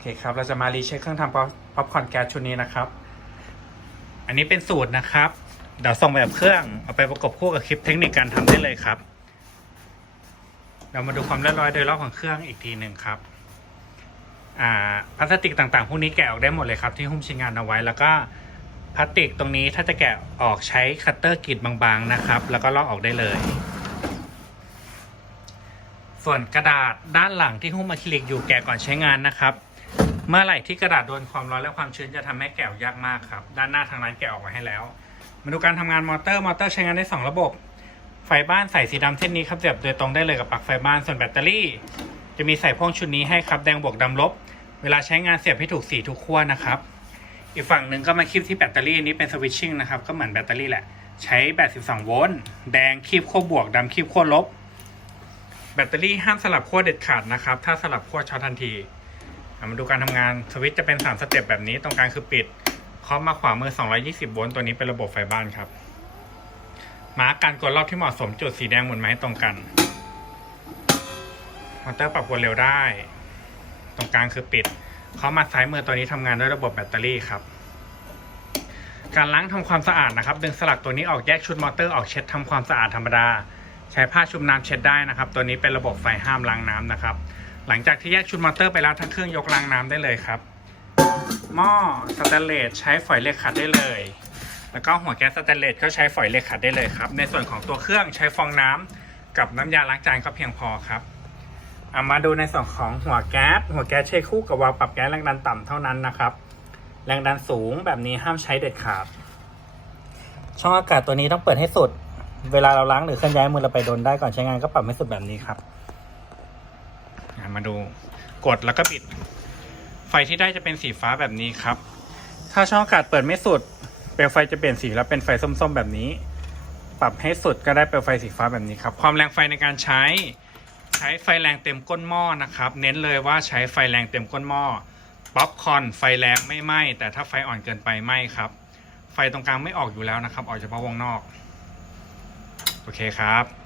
เคครับ เราจะมารีเช็คเครื่องทำป๊อปคอร์นแก๊สชุดนี้นะครับ อันนี้เป็นสูตรนะครับ เดี๋ยวส่งแบบเครื่องเอาไปประกบคู่กับคลิปเทคนิคการทำได้เลยครับ เรามาดูความเรียบร้อยโดยรอบของเครื่องอีกทีหนึ่งครับอ่าพลาสติกต่างๆ พวกนี้แกะออกได้หมดเลยครับ ที่หุ้มชิ้นงานเอาไว้ แล้วก็พลาสติกตรงนี้ถ้าจะแกะออกใช้คัตเตอร์กรีดบางๆนะครับ แล้วก็ลอกออกได้เลย ส่วนกระดาษด้านหลังที่หุ้มอะคริลิกอยู่แกะก่อนใช้งานนะครับ เมื่อไหร่ที่กระดาษโดนความร้อนและความชื้นจะทำให้แกะอยากมากครับ ด้านหน้าทางร้านแกะออกมาให้แล้ว มาดูการทำงานมอเตอร์มอเตอร์ใช้งานได้ 2 ระบบ ไฟบ้านใส่สีดำเส้นนี้ครับเสียบโดยตรงได้เลยกับปลั๊กไฟบ้านส่วนแบตเตอรี่ จะมีใส่พ่วงชุดนี้ให้ครับแดงบวกดำลบ เวลาใช้งานเสียบให้ถูกสีทุกขั้วนะครับอีกฝั่งหนึ่งก็มาคีบที่แบตเตอรี่นี้เป็นสวิตชิ่งนะครับก็เหมือนแบตเตอรี่แหละใช้แบต12โวลต์แดงคีบขั้วบวกดำคีบขั้วลบ แบตเตอรี่ห้ามสลับขั้วเด็ดขาดนะครับถ้าสลับขั้วช็อตทันที มาดูการทำงานสวิตช์จะเป็น 3 สเต็ปแบบนี้ ตรงกลางคือปิดเคาะมาขวามือ 220 โวลต์ตัวนี้เป็นระบบไฟบ้านครับ มาร์กการกดรอบที่เหมาะสมจุดสีแดงหมุนมาให้ตรงกันมอเตอร์ปรับวามเร็วได้ ตรงกลางคือปิดเขามาซ้ายมือตัวนี้ทำงานด้วยระบบแบตเตอรี่ครับ การล้างทำความสะอาดนะครับ ดึงสลักตัวนี้ออกแยกชุดมอเตอร์ออกเช็ดทำความสะอาดธรรมดา ใช้ผ้าชุบน้ำเช็ดได้นะครับ ตัวนี้เป็นระบบไฟห้ามล้างน้ำนะครับ หลังจากที่แยกชุดมอเตอร์ไปแล้วทั้งเครื่องยกล้างน้ำได้เลยครับ หม้อสแตนเลสใช้ฝอยเหล็กขัดได้เลย แล้วก็หัวแก๊สสแตนเลสก็ใช้ฝอยเหล็กขัดได้เลยครับ ในส่วนของตัวเครื่องใช้ฟองน้ำกับน้ำยาล้างจานก็เพียงพอครับเอามาดูในส่วนของหัวแก๊ส หัวแก๊สใช้คู่กับวาล์วปรับแก๊สแรงดันต่ำเท่านั้นนะครับ แรงดันสูงแบบนี้ห้ามใช้เด็ดขาด ช่องอากาศตัวนี้ต้องเปิดให้สุด เวลาเราล้างหรือเคลื่อนย้ายมือเราไปโดนได้ก่อนใช้งานก็ปรับให้สุดแบบนี้ครับ มาดู กดแล้วก็ปิด ไฟที่ได้จะเป็นสีฟ้าแบบนี้ครับ ถ้าช่องอากาศเปิดไม่สุด เปลวไฟจะเปลี่ยนสีแล้วเป็นไฟส้มๆแบบนี้ ปรับให้สุดก็ได้เปลวไฟสีฟ้าแบบนี้ครับ ความแรงไฟในการใช้ ใช้ไฟแรงเต็มก้นหม้อนะครับ เน้นเลยว่าใช้ไฟแรงเต็มก้นหม้อ ป๊อปคอนไฟแรงไม่ไหม้แต่ถ้าไฟอ่อนเกินไปไหม้ครับ ไฟตรงกลางไม่ออกอยู่แล้วนะครับ ออกเฉพาะวงนอก โอเคครับ